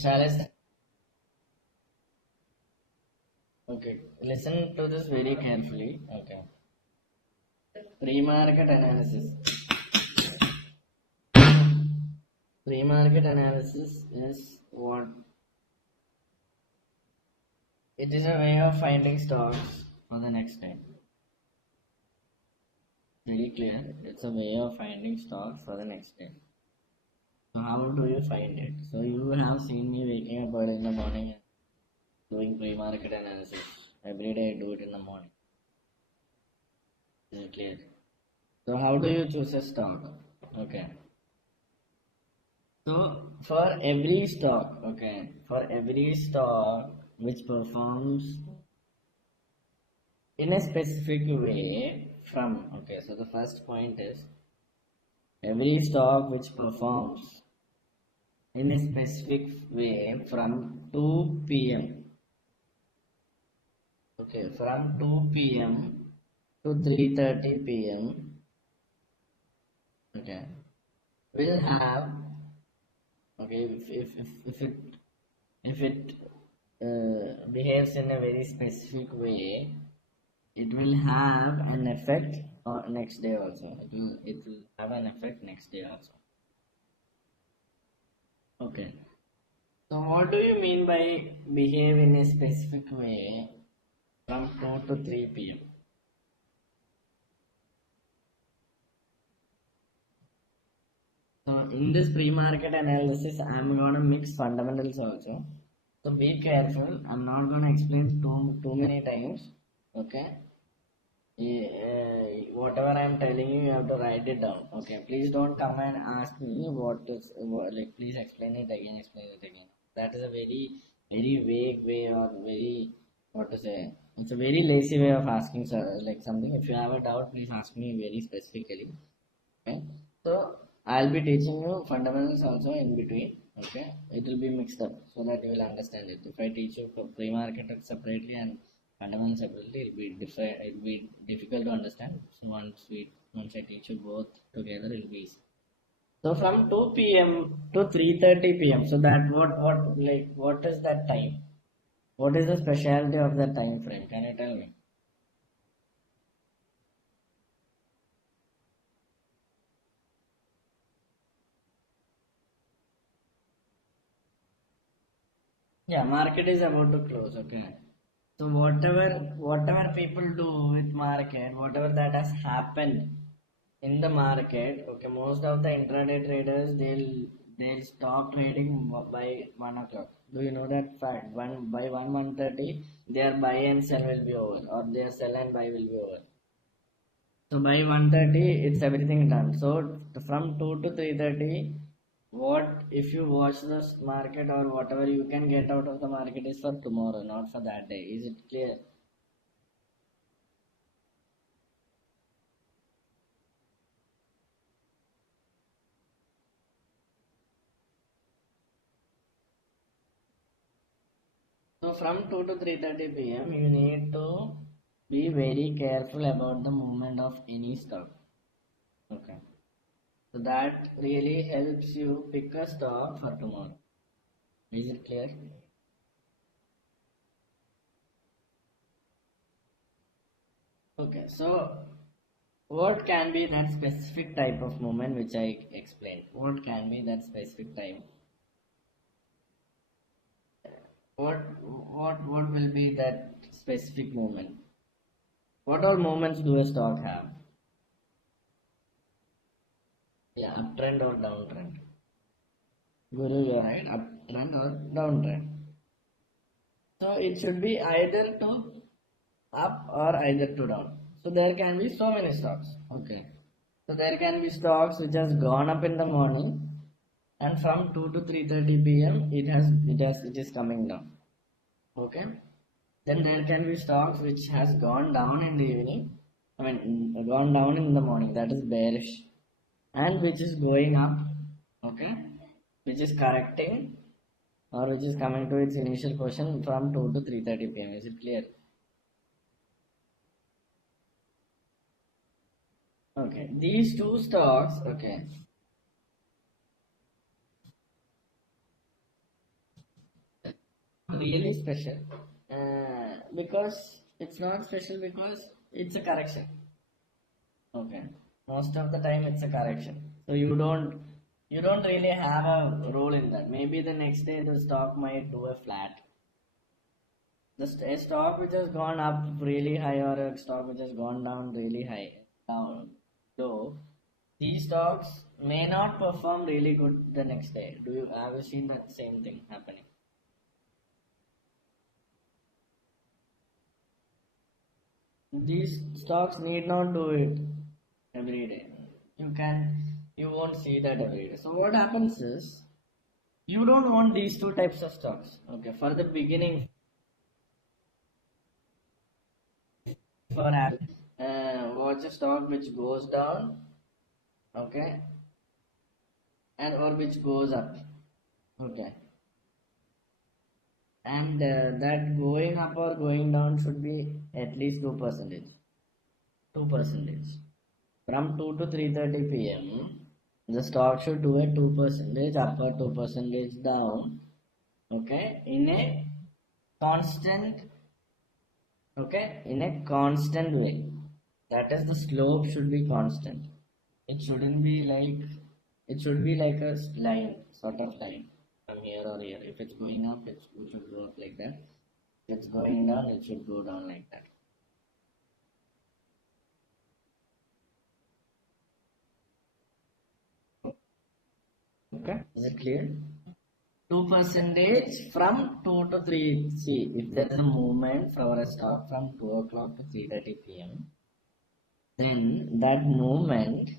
Shall I start? Okay, listen to this very carefully. Okay, pre-market analysis. Pre-market analysis is what it is a way of finding stocks for the next time. Very clear. It's a way of finding stocks for the next day. So how do you find it? So you have seen me waking up early in the morning and doing pre-market analysis. Every day I do it in the morning. Is it clear? So how do you choose a stock? Okay. So for every stock which performs in a specific way so the first point is every stock which performs in a specific way from 2 p.m. Okay, from 2 p.m. to 3:30 p.m. Okay, will have if it behaves in a very specific way, it will have an effect next day also. It will have an effect next day also. Okay. So what do you mean by behave in a specific way from 2 to 3 p.m.? So in this pre-market analysis, I'm gonna mix fundamentals also. So be careful. I'm not gonna explain too many times. Okay. Whatever I'm telling you, you have to write it down. Okay. Please don't come and ask me like. Please explain it again. Explain it again. That is a very vague way or very what to say. It's a very lazy way of asking like something. If you have a doubt, please ask me very specifically. Okay. So I'll be teaching you fundamentals also in between. Okay, it will be mixed up so that you will understand it. If I teach you pre-market separately and fundamentals separately, it'll be difficult to understand. So once I teach you both together, it'll be easy. So from 2 p.m. to 3:30 p.m. So that what is that time? What is the specialty of that time frame? Can you tell me? Yeah, market is about to close. Okay. So whatever people do with market, whatever that has happened in the market, okay, most of the intraday traders they'll stop trading by 1 o'clock. Do you know that fact? By 1:30, their buy and sell will be over, or their sell and buy will be over. So by 1:30, it's everything done. So from 2 to 3:30, what if you watch this market or whatever you can get out of the market is for tomorrow, not for that day. Is it clear? So from 2 to 3:30 p.m. you need to be very careful about the movement of any stock. Okay. So that really helps you pick a stock for tomorrow. Is it clear? Okay. So what can be that specific type of movement which I explained? What can be that specific type? What will be that specific movement? What all movements do a stock have? Yeah, uptrend or downtrend. Guru, you're right. Uptrend or downtrend. So it should be either to up or either to down. So there can be so many stocks. Okay. So there can be stocks which has gone up in the morning and from 2 to 3:30 p.m. it is coming down. Okay. Then there can be stocks which has gone down in the evening. I mean gone down in the morning. That is bearish. And which is going up. Okay. Which is correcting or which is coming to its initial position from 2 to 3:30 p.m. Is it clear? Okay, these two stocks, okay. really special, because it's not special because it's a correction. Okay, most of the time it's a correction, so you don't really have a role in that. Maybe the next day the stock might do a flat. A stock which has gone up really high or a stock which has gone down really high down low, these stocks may not perform really good the next day. Have you seen that same thing happening? These stocks need not do it every day. You won't see that every day. So what happens is you don't want these two types of stocks. Okay, for the beginning, for watch a stock which goes down, okay, and or which goes up, okay, and that going up or going down should be at least 2%. 2%. From 2 to 3:30 p.m. the stock should do a 2% up or 2% down, okay, in a constant, okay, in a constant way. That is, the slope should be constant. It shouldn't be like, it should be like a line, sort of line from here or here. If it's going up, it should go up like that. If it's going down, it should go down like that. Okay, is it clear? 2% from 2 to 3. See, if there is a movement for a stock from 2 o'clock to 3:30 p.m., then that movement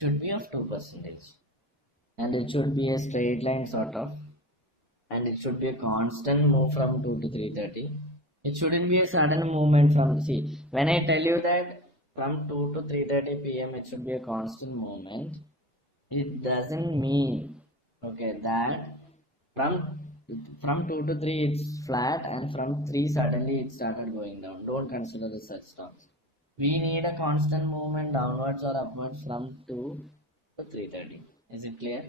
should be of 2%, and it should be a straight line sort of, and it should be a constant move from 2 to 3:30. It shouldn't be a sudden movement from, see, when I tell you that from 2 to 3:30 p.m. it should be a constant movement, it doesn't mean, okay, that from 2 to 3 it's flat and from 3 suddenly it started going down. Don't consider the such stocks. We need a constant movement downwards or upwards from 2 to 3:30. Is it clear?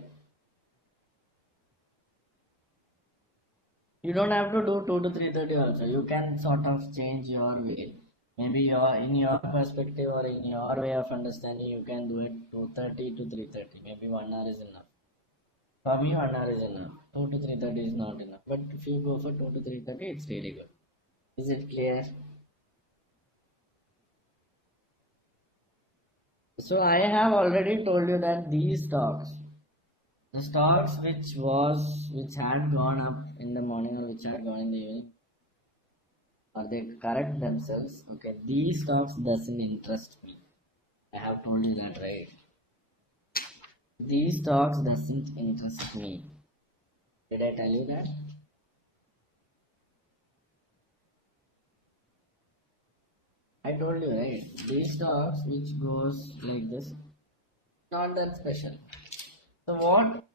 You don't have to do 2 to 3:30 also. You can sort of change your way. Maybe in your perspective or in your way of understanding, you can do it 2:30 to 3:30. Maybe 1 hour is enough. For me, 1 hour is enough. 2 to 3:30 is not enough. But if you go for 2 to 3:30, it's really good. Is it clear? So I have already told you that these stocks, the stocks which had gone up in the morning or which had gone in the evening, or they correct themselves, okay, these stocks doesn't interest me. I have told you that, right? These stocks doesn't interest me. Did I tell you that? I told you, right? These stocks which goes like this, not that special. So what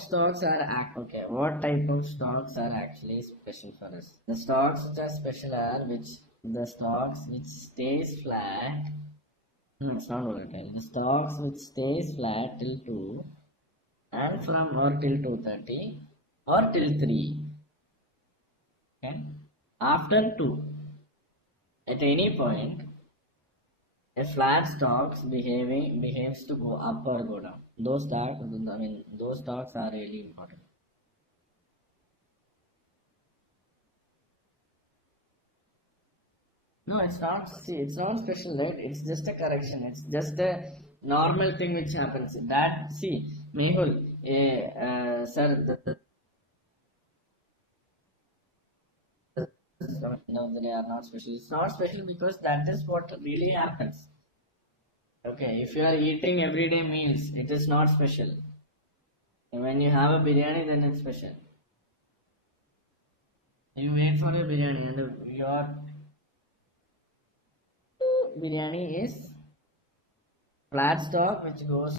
stocks are okay? What type of stocks are actually special for us? The stocks which are special are the stocks which stays flat. No, it's not volatile. The stocks which stays flat till 2 and from or till 2:30 or till 3. Okay. After 2, at any point, a flat stocks behaves to go up or go down. Those stocks are really important. No, it's not. See, it's not special, right? It's just a correction. It's just a normal thing which happens. That, see, Mehul, sir, no, they are not special. It's not special because that is what really happens. Okay, if you are eating everyday meals, it is not special. And when you have a biryani, then it's special. You wait for a biryani, and your biryani is flat stock which goes